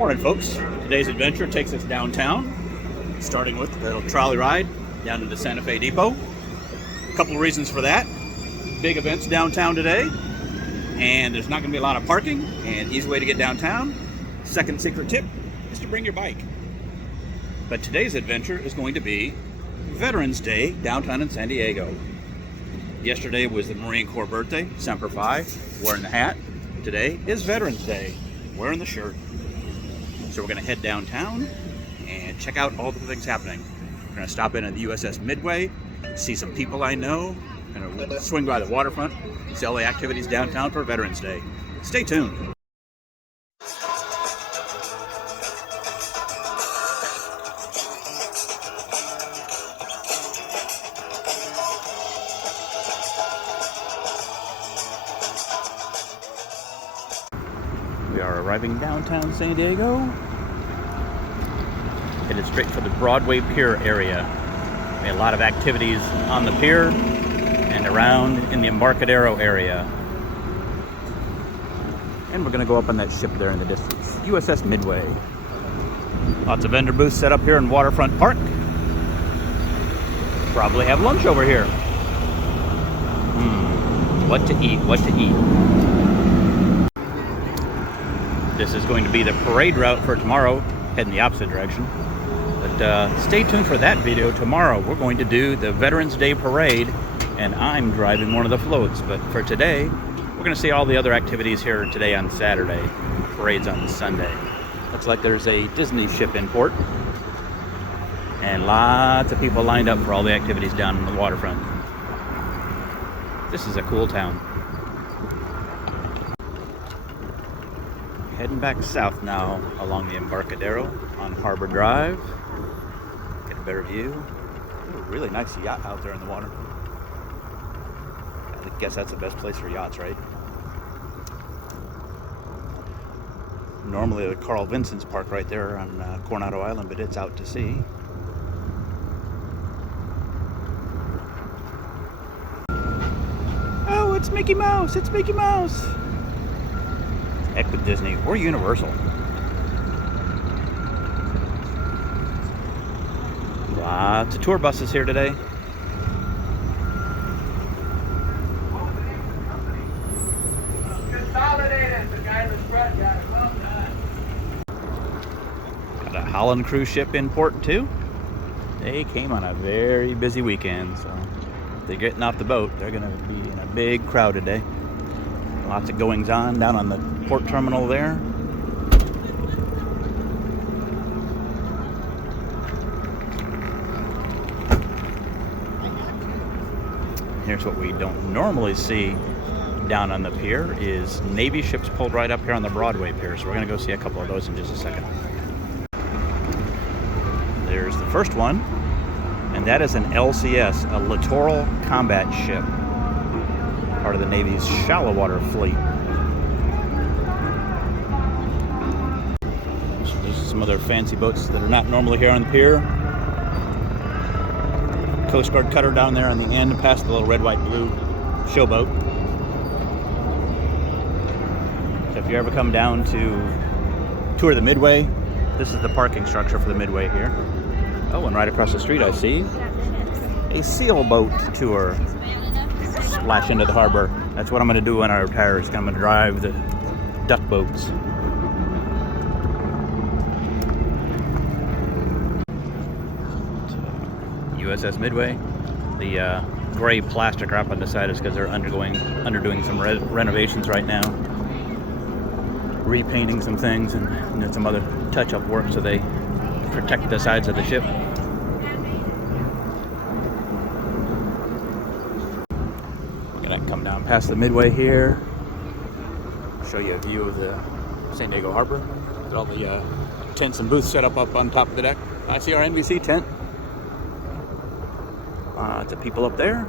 Morning, folks. Today's adventure takes us downtown, starting with a little trolley ride down to the Santa Fe Depot. A couple of reasons for that. Big events downtown today, and there's not going to be a lot of parking, and easy way to get downtown. Second secret tip is to bring your bike. But today's adventure is going to be Veterans Day downtown in San Diego. Yesterday was the Marine Corps birthday, Semper Fi, wearing the hat. Today is Veterans Day, wearing the shirt. So we're going to head downtown and check out all the things happening. We're going to stop in at the USS Midway, see some people I know, going to swing by the waterfront, see all the activities downtown for Veterans Day. Stay tuned. We are arriving downtown San Diego. Headed straight for the Broadway Pier area. We had a lot of activities on the pier and around in the Embarcadero area. And we're going to go up on that ship there in the distance, USS Midway. Lots of vendor booths set up here in Waterfront Park. Probably have lunch over here. What to eat, what to eat. This is going to be the parade route for tomorrow, heading the opposite direction. But stay tuned for that video tomorrow. We're going to do the Veterans Day Parade, and I'm driving one of the floats. But for today, we're going to see all the other activities here today on Saturday. Parade's on Sunday. Looks like there's a Disney ship in port. And lots of people lined up for all the activities down on the waterfront. This is a cool town. Heading back south now along the Embarcadero on Harbor Drive. Get a better view. Ooh, really nice yacht out there in the water. I guess that's the best place for yachts, right? Normally the Carl Vincent's park right there on Coronado Island, but it's out to sea. Oh, it's Mickey Mouse! It's Mickey Mouse! Heck with Disney or Universal. Lots of tour buses here today. Got a Holland cruise ship in port too. They came on a very busy weekend, so if they're getting off the boat, they're going to be in a big crowd today. Lots of goings on down on the port terminal there. Here's what we don't normally see down on the pier is Navy ships pulled right up here on the Broadway Pier. So we're going to go see a couple of those in just a second. There's the first one, and that is an LCS, a Littoral Combat Ship. Part of the Navy's shallow water fleet. So there's some other fancy boats that are not normally here on the pier. Coast Guard cutter down there on the end, past the little red, white, blue showboat. So if you ever come down to tour the Midway, this is the parking structure for the Midway here. Oh, and right across the street I see a sailboat tour. Splash into the harbor. That's what I'm going to do when I retire. I'm going to drive the duck boats. USS Midway. The gray plastic wrap on the side is because they're underdoing some renovations right now, repainting some things and some other touch-up work so they protect the sides of the ship. Come down past the Midway here, show you a view of the San Diego Harbor. Got all the tents and booths set up on top of the deck. I see our NBC tent. Lots of people up there.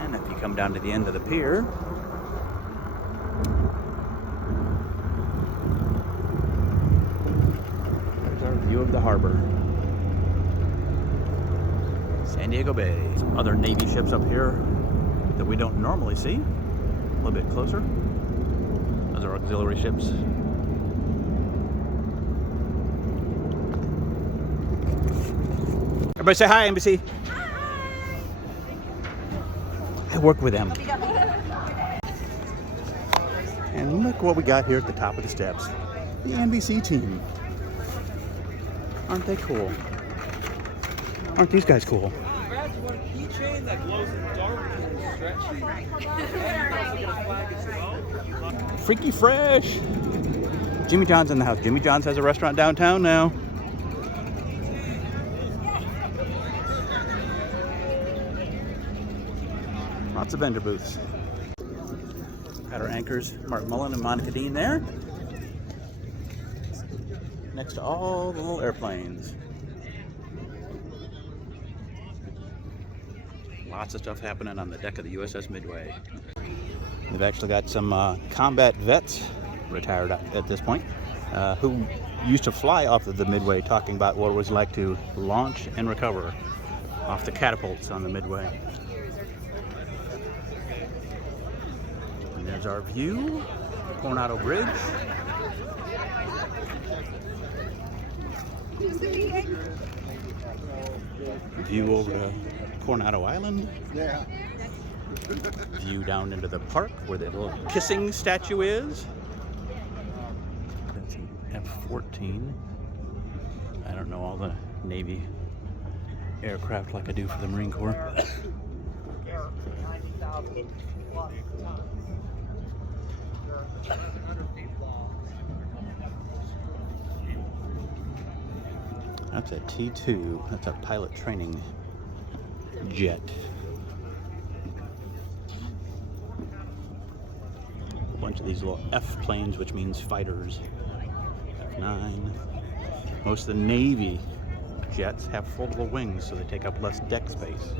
And if you come down to the end of the pier, there's our view of the harbor. San Diego Bay. Some other Navy ships up here that we don't normally see. A little bit closer. Those are auxiliary ships. Everybody say hi, NBC. I work with them. And look what we got here at the top of the steps. The NBC team. Aren't they cool? Aren't these guys cool? Congrats, one keychain that glows in the dark and stretchy. Freaky Fresh. Jimmy John's in the house. Jimmy John's has a restaurant downtown now. Lots of vendor booths. Got our anchors, Mark Mullen and Monica Dean there. Next to all the little airplanes. Lots of stuff happening on the deck of the USS Midway. They've actually got some combat vets, retired at this point, who used to fly off of the Midway, talking about what it was like to launch and recover off the catapults on the Midway. And there's our view, Coronado Bridge. View over to Coronado Island. Yeah. View down into the park where the little kissing statue is. That's an F-14. I don't know all the Navy aircraft like I do for the Marine Corps. That's a T-2. That's a pilot training jet. A bunch of these little F planes, which means fighters. F-9. Most of the Navy jets have foldable wings, so they take up less deck space.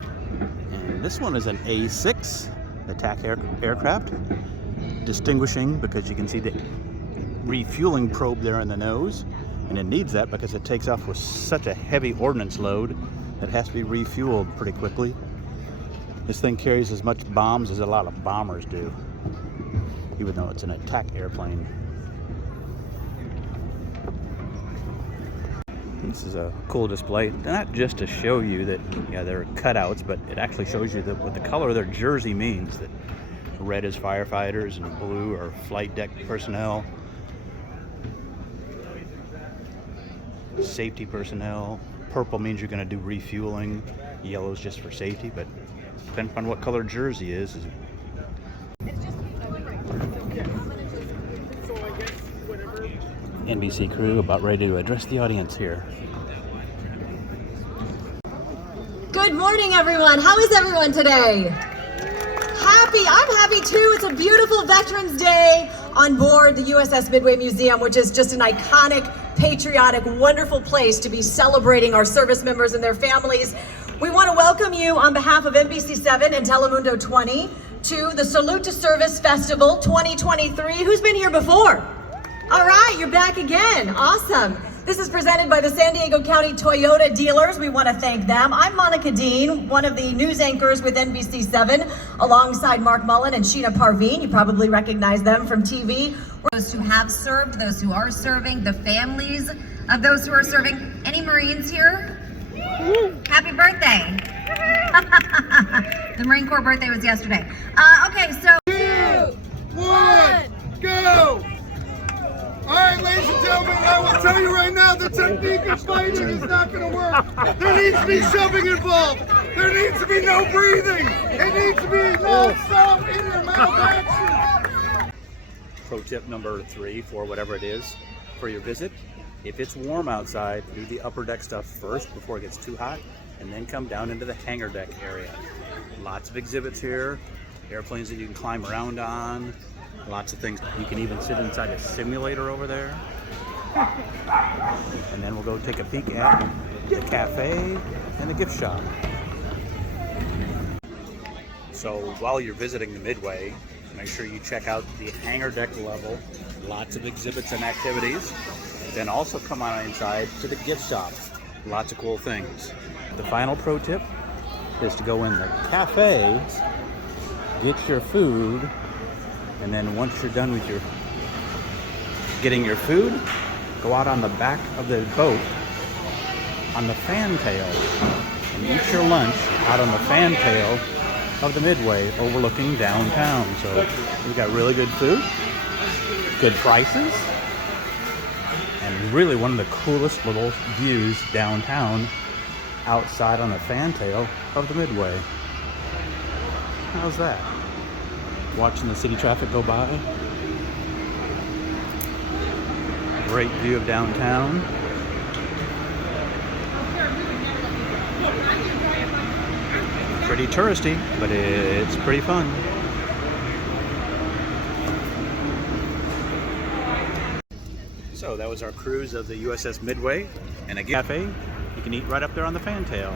And this one is an A-6 attack aircraft. Distinguishing because you can see the refueling probe there in the nose, and it needs that because it takes off with such a heavy ordnance load that has to be refueled pretty quickly. This thing carries as much bombs as a lot of bombers do, even though it's an attack airplane. This is a cool display, not just to show you that, yeah, they're cutouts, but it actually shows you that what the color of their jersey means. That red is firefighters and blue are flight deck personnel, safety personnel. Purple means you're going to do refueling. Yellow is just for safety, but depending on what color jersey is. NBC crew about ready to address the audience here. Good morning, everyone. How is everyone today? I'm happy too. It's a beautiful Veterans Day on board the USS Midway Museum, which is just an iconic, patriotic, wonderful place to be celebrating our service members and their families. We want to welcome you on behalf of NBC7 and Telemundo 20 to the Salute to Service Festival 2023. Who's been here before? All right, you're back again. Awesome. This is presented by the San Diego County Toyota dealers. We want to thank them. I'm Monica Dean, one of the news anchors with NBC7, alongside Mark Mullen and Sheena Parveen. You probably recognize them from TV. Those who have served, those who are serving, the families of those who are serving. Any Marines here? Happy birthday. The Marine Corps birthday was yesterday. Okay, so 2, 1, go! All right, ladies and gentlemen, I will tell you right now, the technique of fighting is not going to work. There needs to be shoving involved. There needs to be no breathing. It needs to be non-stop in your mouth action. Pro tip number 3 for whatever it is for your visit. If it's warm outside, do the upper deck stuff first before it gets too hot, and then come down into the hangar deck area. Lots of exhibits here, airplanes that you can climb around on, lots of things. You can even sit inside a simulator over there. And then we'll go take a peek at the cafe and the gift shop. So while you're visiting the Midway, make sure you check out the hangar deck level. Lots of exhibits and activities. Then also come on inside to the gift shop. Lots of cool things. The final pro tip is to go in the cafe, get your food, and then once you're done with your getting your food, go out on the back of the boat on the fantail and eat your lunch out on the fantail of the Midway overlooking downtown. So we got really good food, good prices, and really one of the coolest little views downtown outside on the fantail of the Midway. How's that? Watching the city traffic go by. Great view of downtown. Pretty touristy, but it's pretty fun. So that was our cruise of the USS Midway and a cafe. You can eat right up there on the fantail.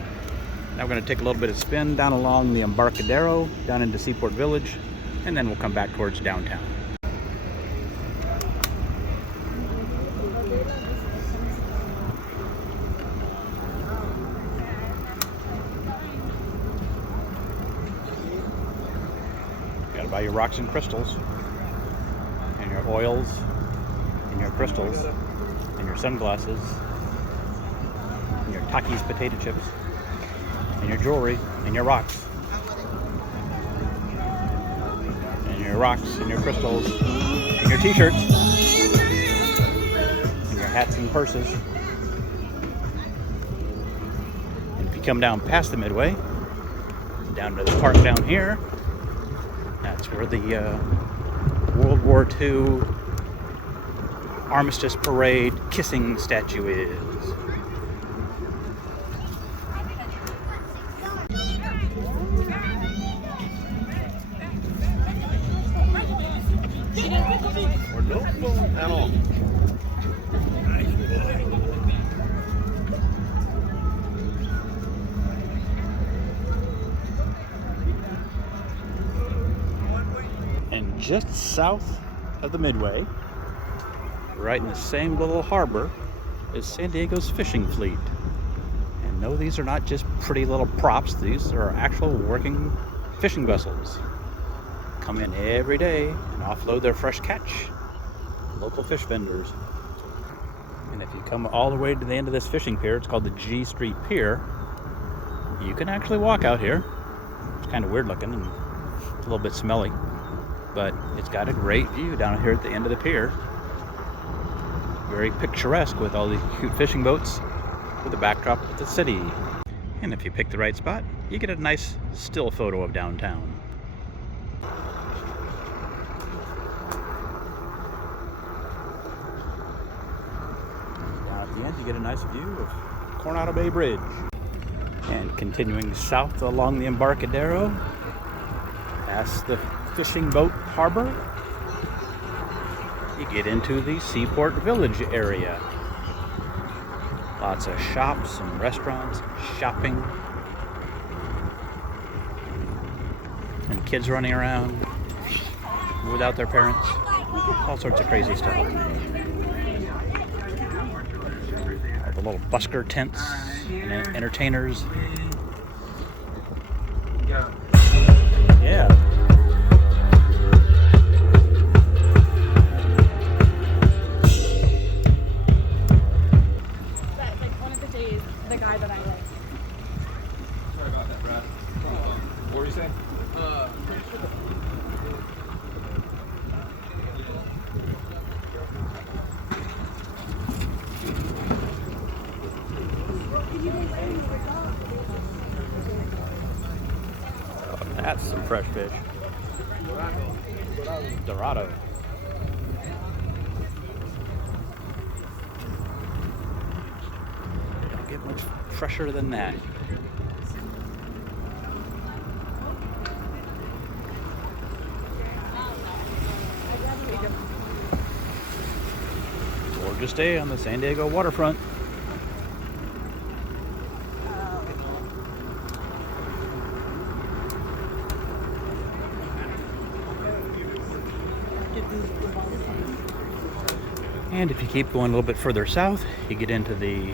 Now we're going to take a little bit of spin down along the Embarcadero, down into Seaport Village, and then we'll come back towards downtown. Gotta buy your rocks and crystals, and your oils, and your crystals, and your sunglasses, and your Takis potato chips, and your jewelry, and your rocks. And your rocks, and your crystals, and your t-shirts, and your hats and purses. And if you come down past the Midway, down to the park down here, that's where the World War II Armistice Parade kissing statue is. And just south of the Midway, right in the same little harbor, is San Diego's fishing fleet. And no, these are not just pretty little props. These are actual working fishing vessels. Come in every day and offload their fresh catch. Local fish vendors. And if you come all the way to the end of this fishing pier, it's called the G Street Pier, you can actually walk out here. It's kind of weird looking and a little bit smelly, but it's got a great view down here at the end of the pier. Very picturesque with all these cute fishing boats with a backdrop of the city. And if you pick the right spot, you get a nice still photo of downtown. Down at the end, you get a nice view of Coronado Bay Bridge. And continuing south along the Embarcadero, past the fishing boat harbor, you get into the Seaport Village area. Lots of shops and restaurants, shopping, and kids running around without their parents. All sorts of crazy stuff. All the little busker tents and entertainers. Yeah. The guy that I like. Sorry about that, Brad. What were you saying? Oh, that's some fresh fish. Dorado. Don't get much fresher than that. Gorgeous day on the San Diego waterfront. And if you keep going a little bit further south, you get into the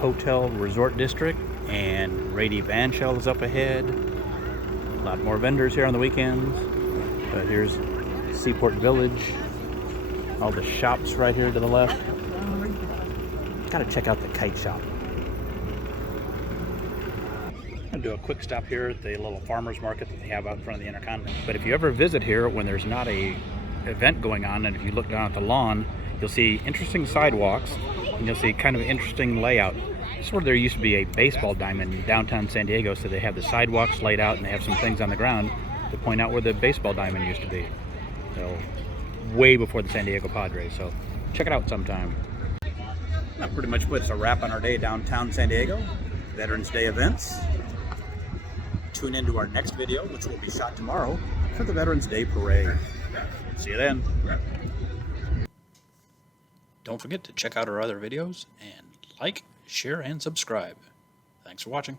Hotel Resort District, and Rady Van Shell is up ahead. A lot more vendors here on the weekends. But here's Seaport Village, All the shops right here to the left. Gotta check out the kite shop. I'm gonna do a quick stop here at the little farmer's market that they have out in front of the Intercontinental. But if you ever visit here when there's not a event going on, and if you look down at the lawn, you'll see interesting sidewalks, and you'll see kind of interesting layout. This is where there used to be a baseball diamond in downtown San Diego, so they have the sidewalks laid out and they have some things on the ground to point out where the baseball diamond used to be. So, way before the San Diego Padres, so check it out sometime. That pretty much puts a wrap on our day downtown San Diego. Veterans Day events. Tune into our next video, which will be shot tomorrow, for the Veterans Day Parade. See you then. Don't forget to check out our other videos and like, share, and subscribe. Thanks for watching.